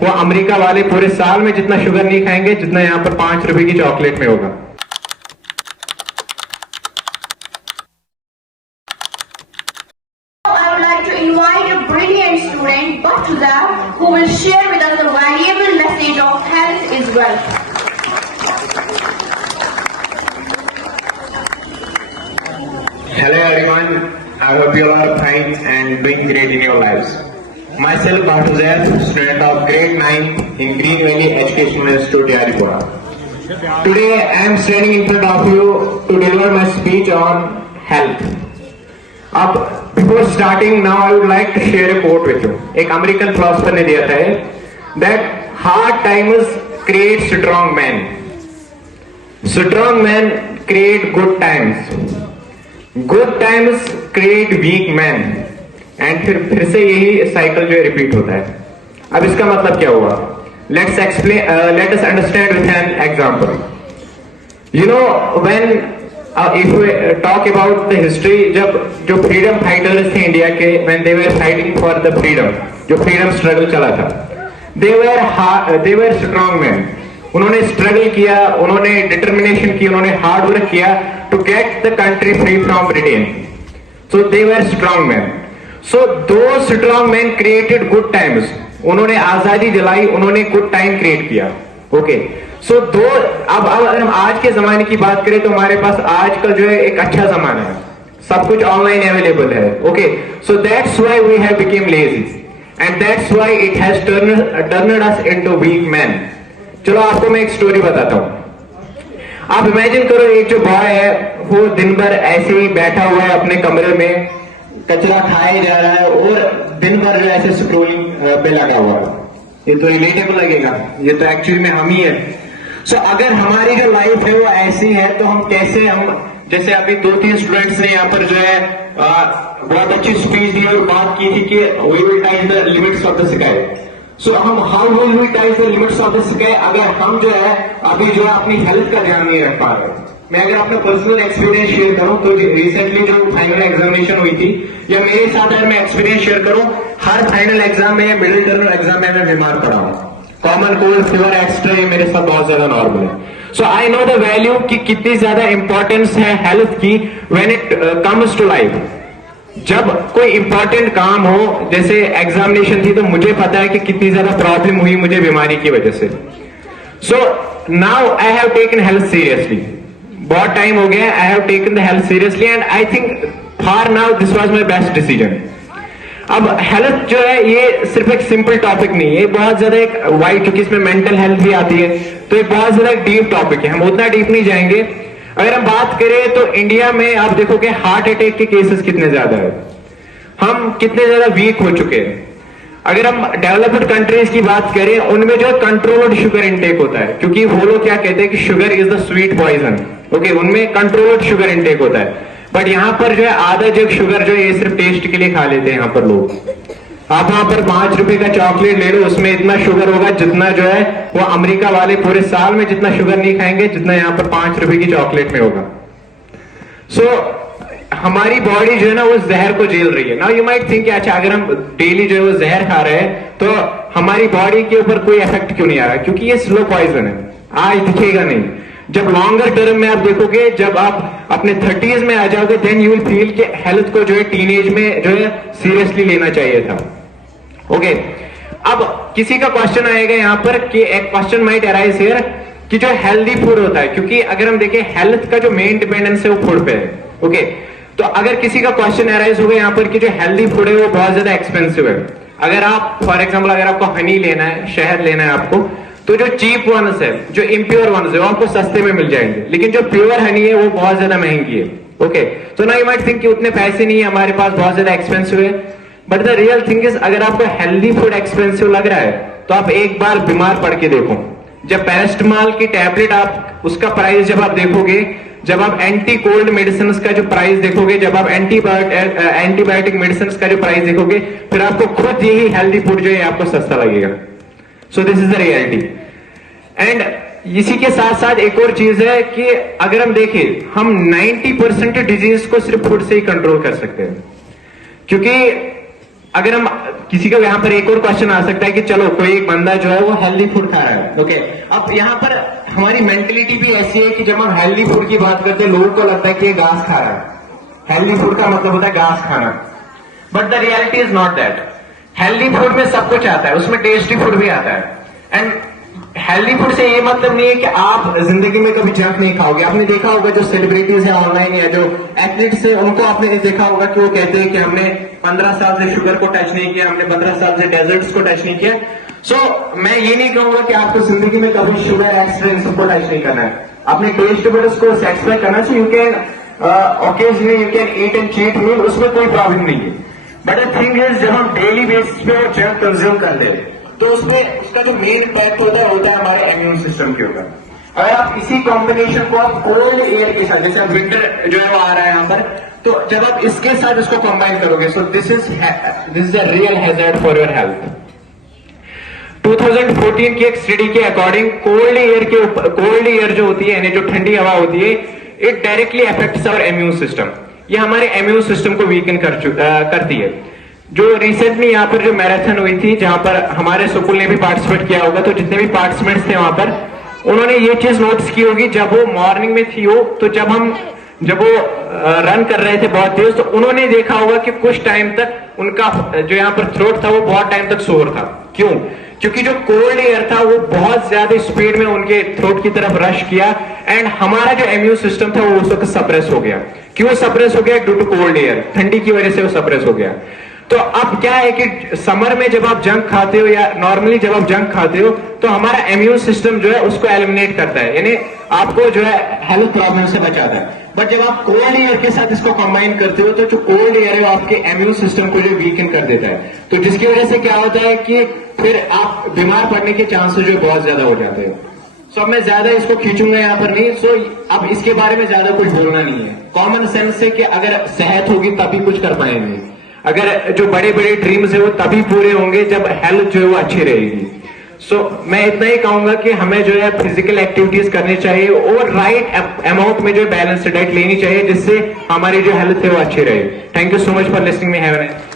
वो अमेरिका वाले पूरे साल में जितना शुगर नहीं खाएंगे जितना यहाँ पर 5 रुपए की चॉकलेट में होगा। I would like to invite a brilliant student, Batuza, who will share with us a valuable message of health is wealth. Hello everyone, I hope you all are fine and doing great in your lives. Myself, Dr. Zaid, student of grade 9 in Green Valley Educational Institute, Yaripura. Today I am standing in front of you to deliver my speech on health. Before starting, now I would like to share a quote with you. एक American philosopher ने दिया था that hard times create strong men. Strong men create good times. Good times create weak men. And फिर से यही cycle जो है repeat होता है। अब इसका मतलब क्या हुआ? Let us understand with an example. You know when if we talk about the history, जब जो फ्रीडम फाइटर्स थे इंडिया के, when they were fighting for the freedom, जो फ्रीडम स्ट्रगल चला था, दे वर स्ट्रॉन्ग मैन। उन्होंने struggle किया, उन्होंने डिटर्मिनेशन की, उन्होंने हार्ड वर्क किया to get the country free from Britain. So they were strong man. So those strong men created good times. उन्होंने आजादी दिलाई, उन्होंने good time create किया। Okay. So अब अगर हम आज के जमाने की बात करें तो हमारे पास आजकल जो है एक अच्छा जमाना है, सब कुछ ऑनलाइन अवेलेबल है। Okay. So that's why we have become lazy and that's why it has turned us into weak men. चलो आपको मैं एक स्टोरी बताता हूँ। आप इमेजिन करो एक जो बॉय है वो दिन भर ऐसे ही बैठा हुआ है अपने कमरे में, कचरा खाए जा रहा है और दिन भर जो ऐसे स्क्रोलिंग पे लगा हुआ है। ये तो रिलेटेबल लगेगा, ये तो एक्चुअली में हम ही है। सो अगर हमारी जो लाइफ है वो ऐसी है तो हम कैसे, हम जैसे अभी 2-3 स्टूडेंट्स ने यहाँ पर जो है बहुत अच्छी स्पीच दी और बात की थी कि we will ties the limits of the sky. So हम how will we ties the limits of the sky अगर हम जो है अभी जो है अपनी हेल्थ का ध्यान नहीं रख पा रहे। मैं अगर अपना पर्सनल एक्सपीरियंस शेयर करूं तो रिसेंटली जो फाइनल एग्जामिनेशन हुई थी, या मेरे साथ अगर मैं एक्सपीरियंस शेयर करूं, हर फाइनल एग्जाम में या मिडिल टर्म एग्जाम में मैं बीमार पड़ा हूं। कॉमन कोल्ड, फीवर, एक्स्ट्रा, ये मेरे साथ बहुत ज्यादा नॉर्मल है। So I know the value कि कितनी ज्यादा इंपॉर्टेंस है हेल्थ की when it comes to life. जब कोई इंपॉर्टेंट काम हो, जैसे एग्जामिनेशन थी, तो मुझे पता है कि कितनी ज्यादा प्रॉब्लम हुई मुझे बीमारी की वजह से। So now I have taken health seriously. बहुत टाइम हो गया, I have taken the health seriously and I think for now this was my best decision. अब हेल्थ जो है ये सिर्फ एक सिंपल टॉपिक नहीं है, बहुत ज्यादा एक वाइड, क्योंकि इसमें मेंटल हेल्थ भी आती है, तो एक बहुत ज्यादा डीप टॉपिक है। हम उतना डीप नहीं जाएंगे। अगर हम बात करें तो इंडिया में आप देखोगे हार्ट अटैक के केसेस कितने ज्यादा है, हम कितने ज्यादा वीक हो चुके हैं। अगर हम डेवलप्ड कंट्रीज की बात करें, उनमें जो कंट्रोल्ड शुगर इनटेक होता है, क्योंकि वो लोग क्या कहते हैं कि sugar is the sweet poison. Okay, उनमें कंट्रोल्ड शुगर इनटेक होता है। बट यहाँ पर जो है आधा जग शुगर जो है ये सिर्फ टेस्ट के लिए खा लेते हैं यहाँ पर लोग। आप वहां पर 5 रुपए का चॉकलेट ले लो, उसमें इतना शुगर होगा जितना जो है वो अमेरिका वाले पूरे साल में जितना शुगर नहीं खाएंगे जितना यहाँ पर 5 रुपए की चॉकलेट में होगा। सो हमारी बॉडी जो है ना वो जहर को झेल रही है। नाउ यू माइट थिंक अच्छा अगर हम डेली जो है वो जहर खा रहे हैं तो हमारी बॉडी के ऊपर कोई इफेक्ट क्यों नहीं आ रहा? क्योंकि ये स्लो पॉइजन है, आज दिखेगा नहीं। जब लॉन्गर टर्म में आप देखोगे, जब आप अपने 30s में आ जाओगे, देन यू विल फील कि हेल्थ को जो है टीनेज में जो है सीरियसली लेना चाहिए था। ओके, अब किसी का क्वेश्चन आएगा यहाँ पर कि एक क्वेश्चन माइट अराइज हियर कि जो हेल्दी फूड होता है, क्योंकि अगर हम देखें हेल्थ का जो मेन डिपेंडेंस है वो फूड पे है। ओके, तो अगर किसी का क्वेश्चन अराइज होगा यहाँ पर कि जो हेल्दी फूड है वो बहुत ज्यादा एक्सपेंसिव है। अगर आप फॉर एग्जाम्पल अगर आपको हनी लेना है, शहद लेना है आपको, तो जो चीप वंस है, जो इम्प्योर वंस है, वो आपको सस्ते में मिल जाएंगे, लेकिन जो प्योर हनी है वो बहुत ज्यादा महंगी है। ओके, तो ना यू माइट थिंक कि उतने पैसे नहीं है हमारे पास, बहुत ज्यादा एक्सपेंसिव है। But the real thing is अगर आपको हेल्दी फूड एक्सपेंसिव लग रहा है तो आप एक बार बीमार पड़ के देखो। जब पैरास्टामोल की टैबलेट आप उसका प्राइस जब आप देखोगे, जब आप एंटी कोल्ड मेडिसिन का जो प्राइस देखोगे, जब आप एंटीबायोटिक मेडिसिन का जो प्राइस देखोगे, फिर आपको खुद यही हेल्दी फूड जो है आपको सस्ता लगेगा। So this is the reality. And इसी के साथ साथ एक और चीज है कि अगर हम देखें, हम 90% डिजीज को सिर्फ फूड से ही कंट्रोल कर सकते हैं। क्योंकि अगर हम किसी का यहाँ पर एक और क्वेश्चन आ सकता है कि चलो कोई एक बंदा जो है वो हेल्दी फूड खा रहा है, ओके। अब यहाँ पर हमारी मेंटेलिटी भी ऐसी है कि जब हम हेल्दी फूड की बात करते हैं लोगों को लगता है कि ये घास खा रहा है। हेल्दी फूड का मतलब होता है घास खाना, but the reality is not that. Healthy food में सब कुछ आता है, उसमें टेस्टी फूड भी आता है। एंड हेल्दी फूड से ये मतलब नहीं है कि आप जिंदगी में कभी जंक नहीं खाओगे। आपने देखा होगा जो सेलिब्रिटीज है ऑनलाइन या जो एथलीट्स है उनको आपने देखा होगा कि वो कहते हैं कि हमने 15 साल से शुगर को टच नहीं किया, हमने 15 साल से डेजर्ट्स को टच नहीं किया। मैं ये नहीं कहूंगा कि आपको जिंदगी में कभी शुगर एक्सट्रा सबको टच नहीं करना है। अपने टेस्ट बड्स को सेटिस्फाई करना चाहिए। You can occasionally you can eat and cheat meal, उसमें कोई प्रॉब्लम नहीं है। बट द थिंग इज जब हम डेली बेसिस पे जंक कंज्यूम कर ले रहे तो उसमें उसका जो मेन इम्पैक्ट होता है हमारे इम्यून सिस्टम के ऊपर। अगर आप इसी कॉम्बिनेशन को आप कोल्ड एयर के साथ, जैसे अब विंटर जो है वो आ रहा है यहाँ पर, तो जब आप इसके साथ इसको कंबाइन करोगे, so this is a real hazard for your health. 2014 की एक स्टडी के अकॉर्डिंग कोल्ड एयर जो होती है यानी जो ठंडी हवा होती है, it directly affects our immune system. ये हमारे इम्यून सिस्टम को वीकन करती है। जो रिसेंटली यहाँ पर जो मैराथन हुई थी जहां पर हमारे स्कूल ने भी पार्टिसिपेट किया होगा, तो जितने भी पार्टिसिपेंट्स थे वहां पर उन्होंने ये चीज नोटिस की होगी, जब वो मॉर्निंग में थी हो तो जब वो रन कर रहे थे बहुत तेज, तो उन्होंने देखा होगा कि कुछ टाइम तक उनका जो यहाँ पर थ्रोट था वो बहुत टाइम तक सोर था। क्यों? क्योंकि जो कोल्ड एयर था वो बहुत ज्यादा स्पीड में उनके थ्रोट की तरफ रश किया एंड हमारा जो इम्यून सिस्टम था वो उस वक्त सप्रेस हो गया। क्यों सप्रेस हो गया? ड्यू टू कोल्ड एयर, ठंडी की वजह से वो सप्रेस हो गया। तो अब क्या है कि समर में जब आप जंक खाते हो या नॉर्मली जब आप जंक खाते हो तो हमारा इम्यून सिस्टम जो है उसको एलिमिनेट करता है, यानी आपको जो है हेल्थ प्रॉब्लम से बचाता है। बट जब आप कोल्ड एयर के साथ इसको कंबाइन करते हो तो जो कोल्ड एयर है वो आपके इम्यून सिस्टम को जो वीकन कर देता है, तो जिसकी वजह से क्या होता है कि फिर आप बीमार पड़ने के चांसेस जो बहुत ज्यादा हो जाते हैं। सो अब मैं ज्यादा इसको खींचूंगा यहाँ पर नहीं। सो अब इसके बारे में ज्यादा कुछ बोलना नहीं है। कॉमन सेंस से कि अगर सेहत होगी तभी कुछ कर पाएंगे, अगर जो बड़े बड़े ड्रीम्स है वो तभी पूरे होंगे जब हेल्थ जो है वो अच्छी रहेगी। मैं इतना ही कहूंगा कि हमें जो है फिजिकल एक्टिविटीज करनी चाहिए और राइट अमाउंट में जो बैलेंस डाइट लेनी चाहिए जिससे हमारी जो हेल्थ है वो अच्छी रहे। Thank you so much for listening me. Have a nice